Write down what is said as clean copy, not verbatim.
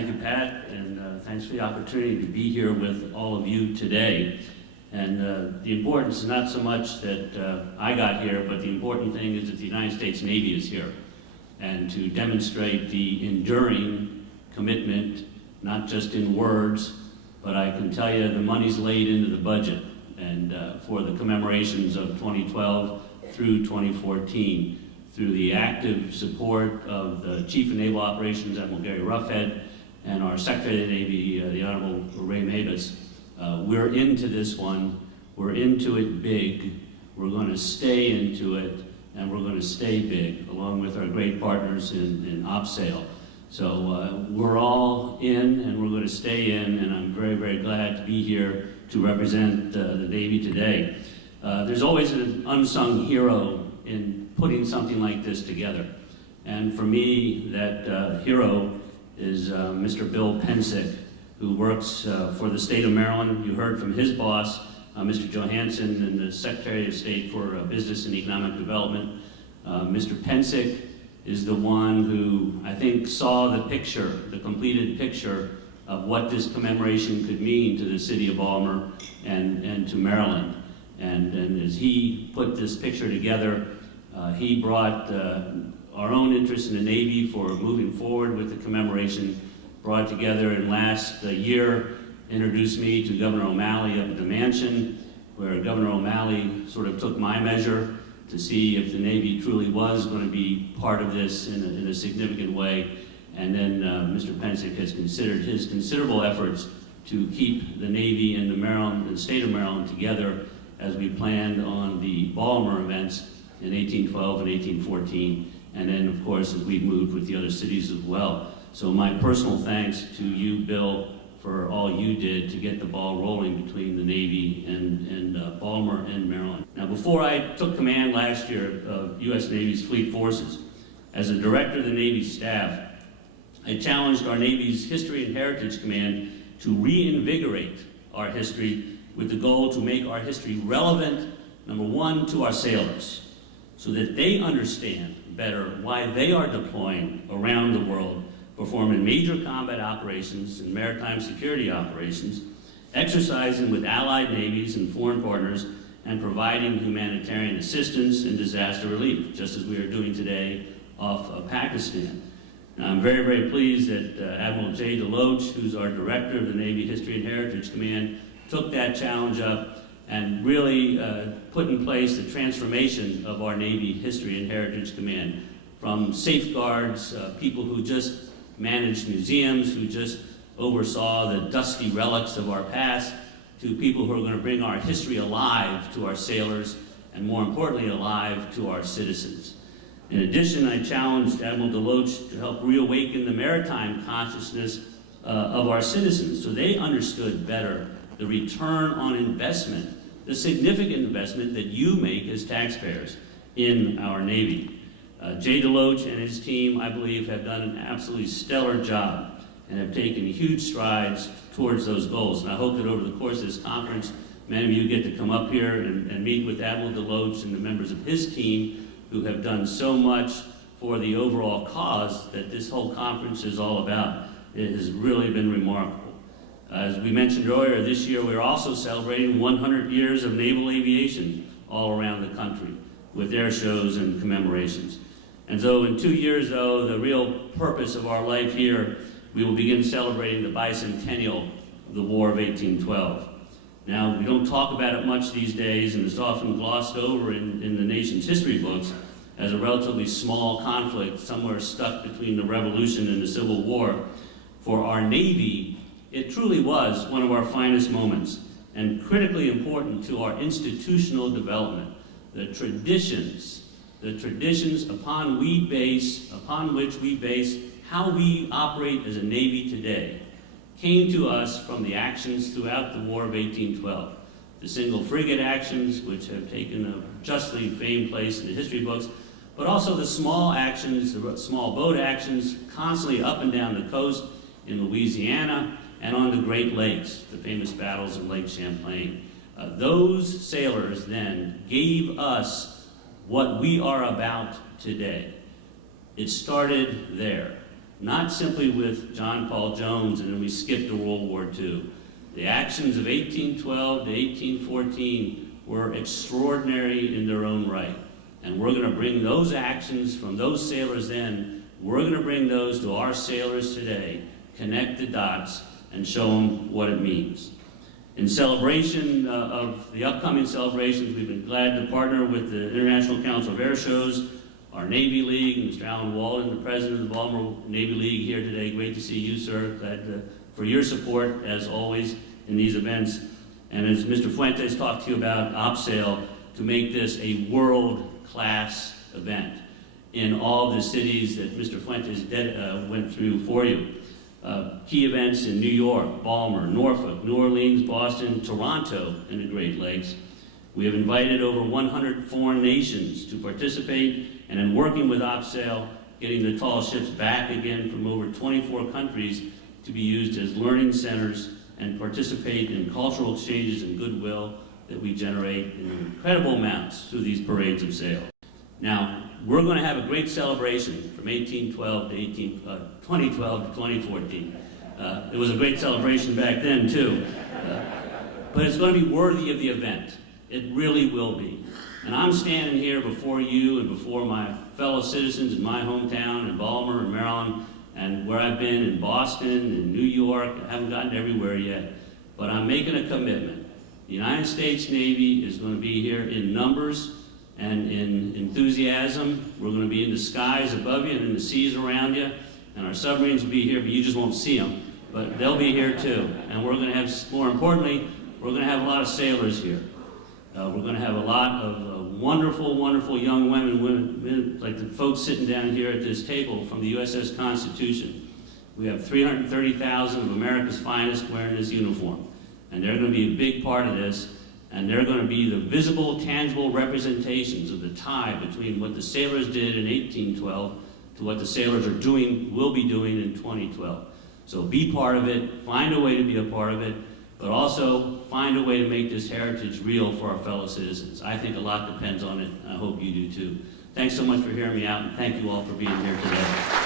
thank you, Pat, and thanks for the opportunity to be here with all of you today. And the importance is not so much that I got here, but the important thing is that the United States Navy is here, and to demonstrate the enduring commitment, not just in words, but I can tell you the money's laid into the budget, and for the commemorations of 2012 through 2014, through the active support of the Chief of Naval Operations, Admiral Gary Ruffhead, and our Secretary of the Navy, the Honorable Ray Mabus. We're into this one. We're into it big. We're going to stay into it, and we're going to stay big, along with our great partners in OPSAIL. So we're all in, and we're going to stay in, and I'm very, very glad to be here to represent the Navy today. There's always an unsung hero in putting something like this together. And for me, that hero is Mr. Bill Pensick, who works for the state of Maryland. You heard from his boss, Mr. Johansson, and the Secretary of State for Business and Economic Development. Mr. Pensick is the one who, I think, saw the picture, the completed picture of what this commemoration could mean to the city of Baltimore and to Maryland. And as he put this picture together, he brought our own interest in the Navy for moving forward with the commemoration, brought together, and last year introduced me to Governor O'Malley up at the mansion, where Governor O'Malley sort of took my measure to see if the Navy truly was going to be part of this in a significant way. And then Mr. Pensick has considered his considerable efforts to keep the Navy and the state of Maryland together as we planned on the Baltimore events in 1812 and 1814, and then, of course, as we've moved with the other cities as well. So my personal thanks to you, Bill, for all you did to get the ball rolling between the Navy and Baltimore and Maryland. Now, before I took command last year of U.S. Navy's Fleet Forces, as a director of the Navy staff, I challenged our Navy's History and Heritage Command to reinvigorate our history with the goal to make our history relevant, number one, to our sailors, so that they understand better why they are deploying around the world, performing major combat operations and maritime security operations, exercising with allied navies and foreign partners, and providing humanitarian assistance and disaster relief, just as we are doing today off of Pakistan. And I'm very, very pleased that Admiral J. DeLoach, who's our director of the Navy History and Heritage Command, took that challenge up and really put in place the transformation of our Navy History and Heritage Command from safeguards, people who just managed museums, who just oversaw the dusty relics of our past, to people who are going to bring our history alive to our sailors, and more importantly, alive to our citizens. In addition, I challenged Admiral DeLoach to help reawaken the maritime consciousness of our citizens so they understood better the return on investment, the significant investment that you make as taxpayers in our Navy. Jay DeLoach and his team, I believe, have done an absolutely stellar job and have taken huge strides towards those goals. And I hope that over the course of this conference, many of you get to come up here and meet with Admiral DeLoach and the members of his team who have done so much for the overall cause that this whole conference is all about. It has really been remarkable. As we mentioned earlier, this year we're also celebrating 100 years of naval aviation all around the country with air shows and commemorations. And so in 2 years, though, the real purpose of our life here, we will begin celebrating the bicentennial of the War of 1812. Now, we don't talk about it much these days, and it's often glossed over in the nation's history books as a relatively small conflict somewhere stuck between the Revolution and the Civil War. For our Navy, it truly was one of our finest moments and critically important to our institutional development. The traditions upon which we base how we operate as a Navy today came to us from the actions throughout the War of 1812. The single frigate actions, which have taken a justly famed place in the history books, but also the small actions, the small boat actions, constantly up and down the coast in Louisiana and on the Great Lakes, the famous battles of Lake Champlain. Those sailors then gave us what we are about today. It started there. not simply with John Paul Jones and then we skip to World War II. The actions of 1812 to 1814 were extraordinary in their own right. And we're going to bring those actions from those sailors then, we're going to bring those to our sailors today, connect the dots, and show them what it means. In celebration of the upcoming celebrations, we've been glad to partner with the International Council of Air Shows, our Navy League, Mr. Alan Walden, the president of the Baltimore Navy League here today. Great to see you, sir. Glad for your support, as always, in these events. And as Mr. Fuentes talked to you about OpSail, to make this a world-class event in all the cities that Mr. Fuentes went through for you. Key events in New York, Baltimore, Norfolk, New Orleans, Boston, Toronto, and the Great Lakes. We have invited over 100 foreign nations to participate, and in working with OpSail, getting the tall ships back again from over 24 countries to be used as learning centers and participate in cultural exchanges and goodwill that we generate in incredible amounts through these parades of sail. Now, we're going to have a great celebration from 2012 to 2014. It was a great celebration back then, too. But it's going to be worthy of the event. It really will be. And I'm standing here before you and before my fellow citizens in my hometown in Baltimore and Maryland, and where I've been in Boston and New York. I haven't gotten everywhere yet, but I'm making a commitment. The United States Navy is going to be here in numbers and in enthusiasm. We're going to be in the skies above you and in the seas around you, and our submarines will be here, but you just won't see them. But they'll be here too. And we're going to have, more importantly, we're going to have a lot of sailors here. We're going to have a lot of wonderful, wonderful young women, like the folks sitting down here at this table from the USS Constitution. We have 330,000 of America's finest wearing this uniform. And they're going to be a big part of this. And they're going to be the visible, tangible representations of the tie between what the sailors did in 1812 to what the sailors are doing, will be doing in 2012. So be part of it, find a way to be a part of it, but also find a way to make this heritage real for our fellow citizens. I think a lot depends on it, and I hope you do too. Thanks so much for hearing me out, and thank you all for being here today.